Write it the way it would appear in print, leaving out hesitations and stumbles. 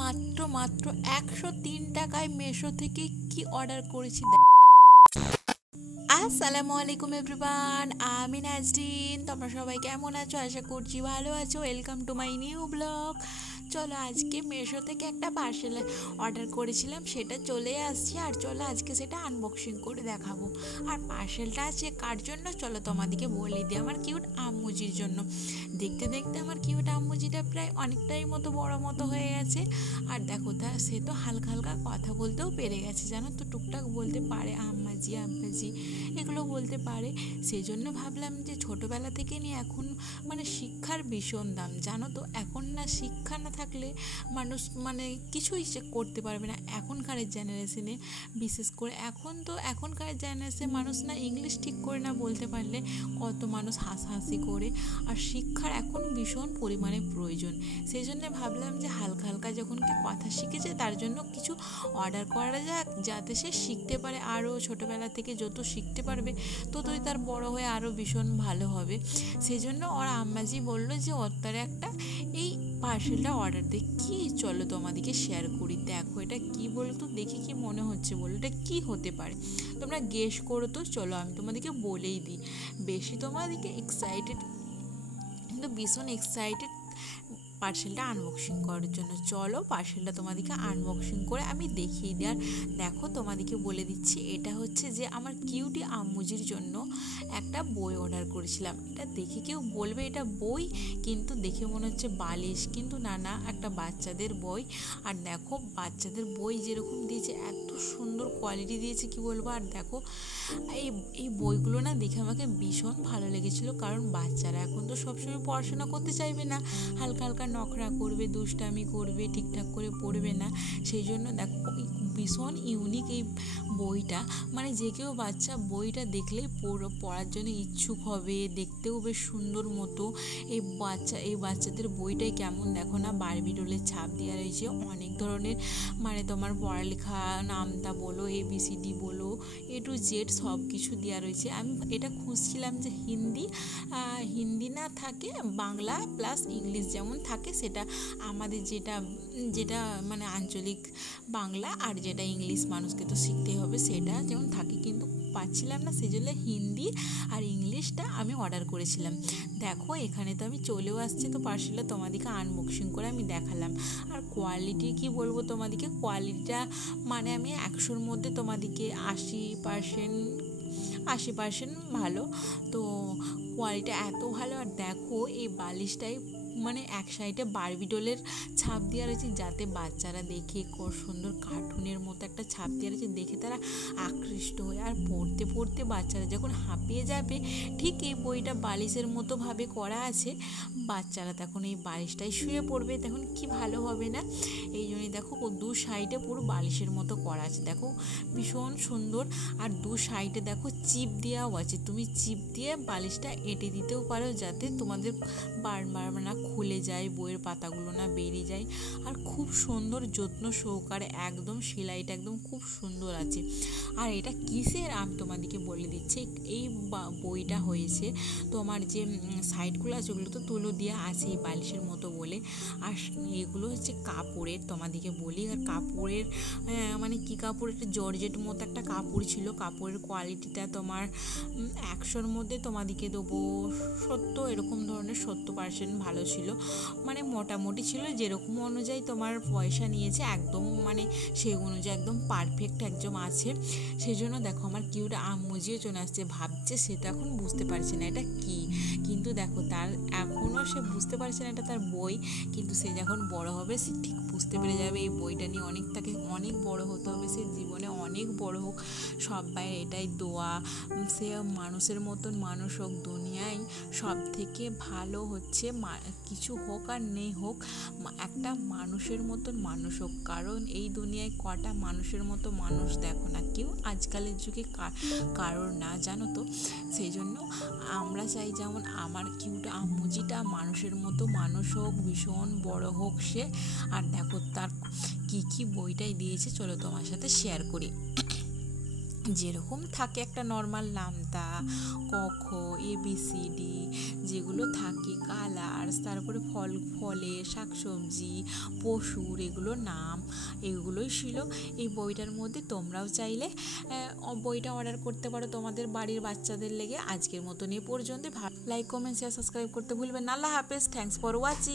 মাত্র মাত্র 103 টাকায় মেশো থেকে কি অর্ডার করেছি। আসসালামু আলাইকুম এভরিওয়ান, আমি নাজরিন। তোমরা সবাই কেমন আছো? আশা করছি ভালো আছো। Welcome to my new blog. চলো, আজকে মেশো থেকে একটা পার্সেল অর্ডার করেছিলাম, সেটা চলে আসছে। আর চলো আজকে সেটা আনবক্সিং করে দেখাবো। আর পার্সেলটা আছে কার জন্য চলো তোমাদেরকে বলে দিই। আমার কিউট আম্মুজির জন্য। দেখতে দেখতে আমার কিউট আম্মুজিটা প্রায় অনেকটাই মতো বড় মতো হয়ে গেছে। আর দেখো সে তো হালকা হালকা কথা বলতেও পেরে গেছে, জানো তো, টুকটাক বলতে পারে, আম্মাজি আব্বাজি এগুলো বলতে পারে। সেই জন্য ভাবলাম যে ছোটোবেলা থেকে নিয়ে এখন শিক্ষার ভীষণ দাম, জানো তো। এখন না শিক্ষা না থাকলে মানুষ কিছুই সে করতে পারবে না এখনকার জেনারেশনে। বিশেষ করে এখনকার জেনারেশনে মানুষ না ইংলিশ ঠিক করে না বলতে পারলে কত মানুষ হাসাহাসি করে। আর শিক্ষার এখন ভীষণ পরিমাণে প্রয়োজন। সেই জন্য ভাবলাম যে হালকা হালকা যখন কি কথা শিখেছে, তার জন্য কিছু অর্ডার করা যাক, যাতে সে শিখতে পারে। আরও ছোটোবেলা থেকে যত শিখতে পারবে ততই তার বড় হয়ে আরও ভীষণ ভালো হবে। সেই জন্য ওর আম্মাজি বললো যে ওর তার একটা এই পার্সেলটা অর্ডার দে। কি চলো তোমাদেরকে শেয়ার করি। দেখো এটা কি বলো তো, দেখি কি মনে হচ্ছে বলো, এটা কী হতে পারে তোমরা গেস করো তো। চলো আমি তোমাদেরকে বলেই দিই, বেশি তোমাদেরকে এক্সাইটেড কিন্তু ভীষণ এক্সাইটেড পার্সেলটা আনবক্সিং করার জন্য। চলো পার্সেলটা তোমাদেরকে আনবক্সিং করে আমি দেখিয়ে দিই। আর দেখো তোমাদেরকে বলে দিচ্ছি, এটা হচ্ছে যে আমার কিউটি আম্মুজির জন্য একটা বই অর্ডার করেছিলাম। এটা দেখে কেউ বলবে এটা বই, কিন্তু দেখে মনে হচ্ছে বালিশ, কিন্তু না, একটা বাচ্চাদের বই। আর দেখো বাচ্চাদের বই যেরকম দিয়েছে, এত সুন্দর কোয়ালিটি দিয়েছে কি বলবো। আর দেখো এই বইগুলো না দেখে আমাকে ভীষণ ভালো লেগেছিলো, কারণ বাচ্চারা এখন তো সবসময় পড়াশোনা করতে চাইবে না, হালকা হালকা নখরা করবে, দুষ্টামি করবে, ঠিকঠাক করে পড়বে না। সেই জন্য দেখো ভীষণ ইউনিক এই বইটা। যে কেউ বাচ্চা বইটা দেখলেই পড়ার জন্য ইচ্ছুক হবে, দেখতেও বেশ সুন্দর মতো। এই বাচ্চাদের বইটাই কেমন দেখো না, বারবি ডলের ছাপ দেওয়া রয়েছে, অনেক ধরনের তোমার পড়ালেখা নামতা বলো, ABCD বলো, A to Z সব কিছু দেওয়া রয়েছে। আমি এটা খুঁজছিলাম যে হিন্দি না থাকে, বাংলা প্লাস ইংলিশ যেমন থাকে, সেটা আমাদের যেটা আঞ্চলিক বাংলা, আর যেটা ইংলিশ মানুষকে তো শিখতেই হবে, সেটা যেমন থাকে, কিন্তু পাচ্ছিলাম না। সেই জন্য হিন্দি আর ইংলিশটা আমি অর্ডার করেছিলাম। দেখো এখানে তো আমি চলেও আসছি, তো পার্সেলটা তোমাদেরকে আনবক্সিং করে আমি দেখালাম। আর কোয়ালিটি কি বলবো তোমাদেরকে, কোয়ালিটিটা আমি 100-র মধ্যে তোমাদেরকে 80% ভালো। তো কোয়ালিটি এত ভালো। আর দেখো এই বালিশটাই এক সাইডে বারবি ডলের ছাপ দেওয়া রয়েছে, যাতে বাচ্চারা দেখে খুব সুন্দর কার্টুনের মতো একটা ছাপ দেওয়া রয়েছে, দেখে তারা আকৃষ্ট হয়ে। আর পড়তে পড়তে বাচ্চারা যখন হাঁপিয়ে যাবে, ঠিক এই বইটা বালিশের মতো ভাবে করা আছে, বাচ্চারা তখন এই বালিশটাই শুয়ে পড়বে, তখন কি ভালো হবে না। এই জন্যই দেখো দু সাইডে পুরো বালিশের মতো করা আছে, দেখো ভীষণ সুন্দর। আর দু সাইডে দেখো চিপ দেওয়াও আছে, তুমি চিপ দিয়ে বালিশটা এঁটে দিতেও পারো, যাতে তোমাদের বারবার না খুলে যায়, বইয়ের পাতাগুলো না বেরিয়ে যায়। আর খুব সুন্দর যত্ন সহকারে একদম সেলাইটা একদম খুব সুন্দর আছে। আর এটা কিসের আমি তোমাদেরকে বলে দিচ্ছি। এই বইটা হয়েছে তোমার যে সাইডগুলো আছে, ওগুলো তো তুলো দেওয়া আছে এই বালিশের মতো বলে। আর এগুলো হচ্ছে কাপড়ের, তোমাদেরকে বলি। আর কাপড়ের কি কাপড়, একটা জর্জেট মতো একটা কাপড় ছিল। কাপড়ের কোয়ালিটিটা তোমার 100-র মধ্যে তোমাদেরকে দেবো 70, এরকম ধরনের 70% ভালো ছিল। মোটামুটি ছিল, যেরকম অনুযায়ী তোমার পয়সা নিয়েছে একদম সেই অনুযায়ী একদম পারফেক্ট একদম আছে। সেই জন্য দেখো আমার কিউট আম্মুজিও চলে আসছে, ভাবছে সে তো এখন বুঝতে পারছে না এটা কি, কিন্তু দেখো তার এখনও সে বুঝতে পারছে না এটা তার বই, কিন্তু সে যখন বড় হবে সে ঠিক বুঝতে পেরে যাবে। এই বইটা নিয়ে তাকে অনেক বড় হতে হবে, সে জীবনে অনেক বড় হোক, সবাই এটাই দোয়া। সে মানুষের মতন মানুষ হোক, দুনিয়ায় সব থেকে ভালো হচ্ছে কিছু হোক আর নেই হোক, একটা মানুষের মতন মানুষ হোক। কারণ এই দুনিয়ায় কটা মানুষের মতো মানুষ দেখো না, কেউ আজকালের যুগে কারোর না, জানো তো। সেই জন্য আমরা চাই যেমন আমার কিউট আম্মুজিটা মানুষের মতো মানুষ হোক, ভীষণ বড় হোক সে। আর দেখো তার কি বইটাই দিয়েছে, চলো তোমার সাথে শেয়ার করি। যেরকম থাকে একটা নর্মাল নামতা, ক খ, ABCD, যেগুলো থাকে কালার্স, তারপরে ফলের, শাকসবজি, পশুর এগুলোর নাম, এগুলোই ছিল এই বইটার মধ্যে। তোমরাও চাইলে বইটা অর্ডার করতে পারো তোমাদের বাড়ির বাচ্চাদের লেগে। আজকের মতন এ পর্যন্ত। লাইক, কমেন্ট, শেয়ার, সাবস্ক্রাইব করতে ভুলবেন না। আল্লাহ হাফেজ। Thanks for watching.